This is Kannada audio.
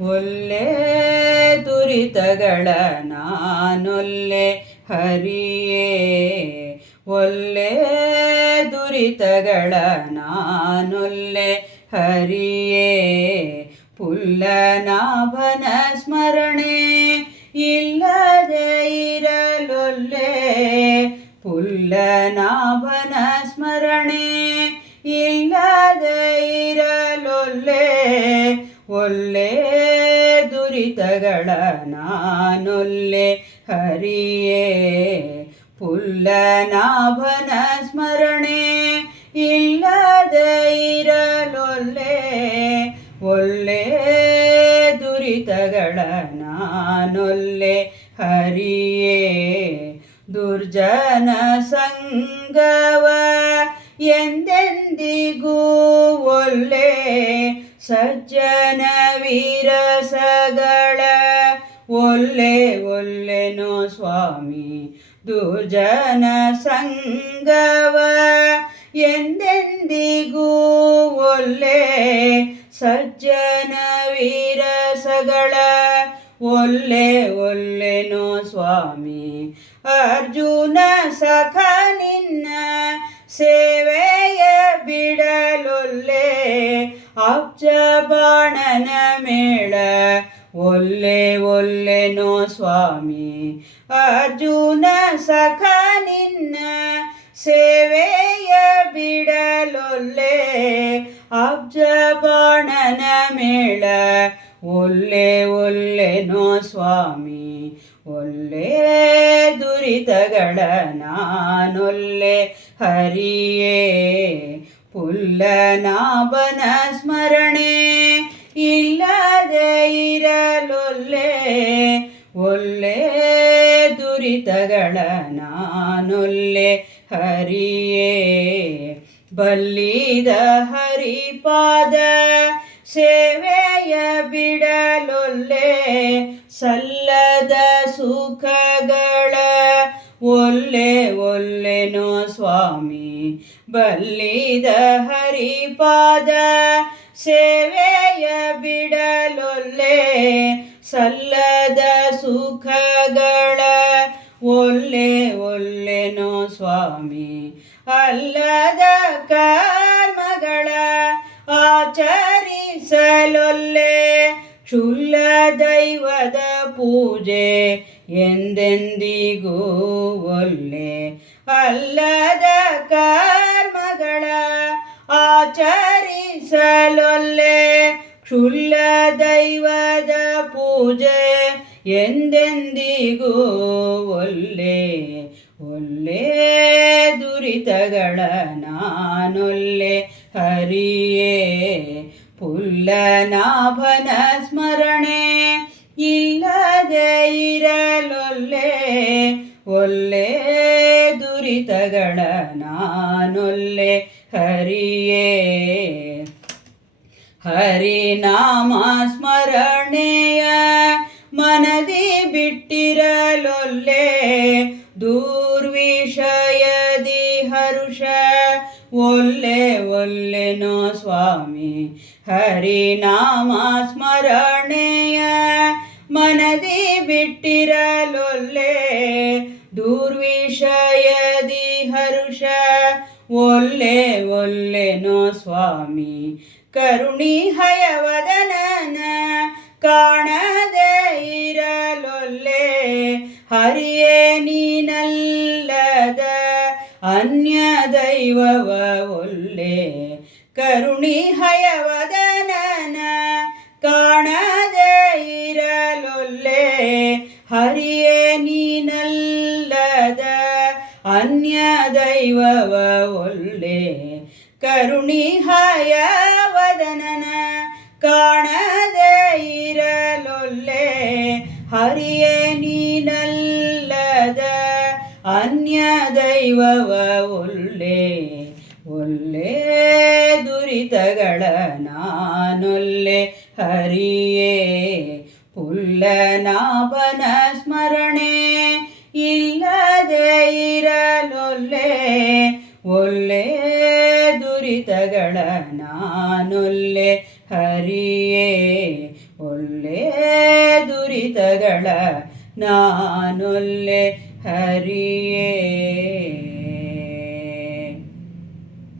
ಒಲ್ಲೆ ದುರಿತಗಳ ನಾನೊಲ್ಲೆ ಹರಿಯೇ. ಒಲ್ಲೆ ದುರಿತಗಳ ನಾನೊಲ್ಲೆ ಹರಿಯೇ. ಪುಲ್ಲನಾಭನ ಸ್ಮರಣೆ ಇಲ್ಲದೆ ಇರಲೊಲ್ಲೆ. ಪುಲ್ಲನಾಭನ ಸ್ಮರಣೆ ಇಲ್ಲದೆ ಇರಲೊಲ್ಲೆ. ಒಲ್ಲೆ ದುರಿತಗಳ ನಾನೊಲ್ಲೆ ಹರಿಯೇ. ಪುಲ್ಲನಾಭನ ಸ್ಮರಣೆ ಇಲ್ಲದೆ ಇರಲೊಲ್ಲೆ ಒಲ್ಲೆ ದುರಿತಗಳ ನಾನೊಲ್ಲೆ ಹರಿಯೇ. ದುರ್ಜನ ಸಂಗವ ಎಂದೆಂದಿಗೂ ಒಲ್ಲೆ ಸಜ್ಜನ ವೀರಸಗಳ ಒಲ್ಲೆ ಒಲ್ಲೆನೋ ಸ್ವಾಮಿ, ದುರ್ಜನ ಸಂಗವ ಎಂದೆಂದಿಗೂ ಒಲ್ಲೆ ಸಜ್ಜನ ವೀರಸಗಳ ಒಲ್ಲೆ ಒಲ್ಲೆನೋ ಸ್ವಾಮಿ, ಅರ್ಜುನ ಸಖ ನಿನ್ನ ಸೇವೆಯ ಬಿಡಲೊಲ್ಲೆ ಅಬ್ಜ ಬಾಣನ ಮೇಳ. ಒಲ್ಲೆ ಒಲ್ಲೆನೋ ಸ್ವಾಮಿ, ಅರ್ಜುನ ಸಖ ನಿನ್ನ ಸೇವೆಯ ಬಿಡಲೊಲ್ಲೆ. ಅಬ್ಜ ಬಾಣನ ಮೇಳ, ಒಲ್ಲೆ ಒಲ್ಲೆನೋ ಸ್ವಾಮಿ, ಒಲ್ಲೆ ದುರಿತಗಳ ನಾನೊಲ್ಲೆ ಹರಿಯೇ. ಪುಲ್ಲನಾಭನ ಸ್ಮರಣೆ ಇಲ್ಲದೆ ಇರಲೊಲ್ಲೆ, ಒಲ್ಲೆ ದುರಿತಗಳ ನಾನೊಲ್ಲೆ. ಹರಿಯೇ, ಬಲ್ಲಿದ ಹರಿಪಾದ ಸೇವೆಯ ಬಿಡಲೊಲ್ಲೆ, ಸಲ್ಲದ ಸುಖಗಳ ಒಲ್ಲೆ ಒಲ್ಲೆನೋ ಸ್ವಾಮಿ ಬಲ್ಲಿದ ಹರಿಪಾದ ಸೇವೆಯ ಬಿಡಲೊಲ್ಲೆ ಸಲ್ಲದ ಸುಖಗಳ ಒಲ್ಲೆ ಒಲ್ಲೆನೋ ಸ್ವಾಮಿ ಅಲ್ಲದ ಕರ್ಮಗಳ ಆಚರಿಸಲೊಲ್ಲೆ ಕ್ಷುಲ್ಲ ದೈವದ ಪೂಜೆ ಎಂದೆಂದಿಗೂ ಒಲ್ಲೆ ಅಲ್ಲದ ಕರ್ಮಗಳ ಆಚರಿಸಲೊಲ್ಲೆ ಕ್ಷುಲ್ಲ ದೈವದ ಪೂಜೆ ಎಂದೆಂದಿಗೂ ಒಲ್ಲೆ ಒಲ್ಲೆ ದುರಿತಗಳ ನಾನೊಲ್ಲೆ. ಹರಿಯೇ ಪುಲ್ಲನಾಭನ ಸ್ಮರಣೆ ಇಲ್ಲದೆ ಇರಲೊಲ್ಲೆ. ಒಲ್ಲೆ ದುರಿತಗಳ ನಾನೊಲ್ಲೆ ಹರಿಯೇ. ಹರಿನಾಮ ಸ್ಮರಣೆಯ ಮನದಿ ಬಿಟ್ಟಿರಲೊಲ್ಲೆ. ದೂರ್ವಿಷಯದಿ ಹರುಷ, ಒಲ್ಲೆ ಒಲ್ಲೆನೋ ಸ್ವಾಮಿ. ಹರಿನಾಮ ಸ್ಮರಣೆಯ ಮನದಿ ಬಿಟ್ಟಿರಲೊಲ್ಲೆ. ದುರ್ವಿಷಯದಿ ಹರುಷ, ಒಲ್ಲೆ, ಒಲ್ಲೆನೋ ಸ್ವಾಮಿ. ಕರುಣಿ ಹಯವದನನ ಕಾಣದೆ ಇರಲೊಲ್ಲೆ. ಹರಿಯೇ ನೀನಲ್ಲದ ಅನ್ಯ ದೈವವ ಒಲ್ಲೆ. ಕರುಣಿ ಹಯವದನನ ಕಾಣದೆ ಅನ್ಯ ದೈವವ ಒಳ್ಳೆ ಕರುಣಿ ಹಯವದನನ ಕಾಣದೆ ಇರಲೊಲ್ಲೆ ಹರಿಯೇ ನೀನಲ್ಲದ ಅನ್ಯ ದೈವವ ಒಳ್ಳೆ ಒಲ್ಲೆ ದುರಿತಗಳ ನಾನೊಲ್ಲೆ ಹರಿಯೇ ಪುಲ್ಲನಾಭನ ಇರಲೊಲ್ಲೆ ಒಲ್ಲೆ ದುರಿತಗಳ ನಾನೊಲ್ಲೆ. ಹರಿಯೇ ಒಲ್ಲೆ ದುರಿತಗಳ ನಾನೊಲ್ಲೆ. ಹರಿಯೇ.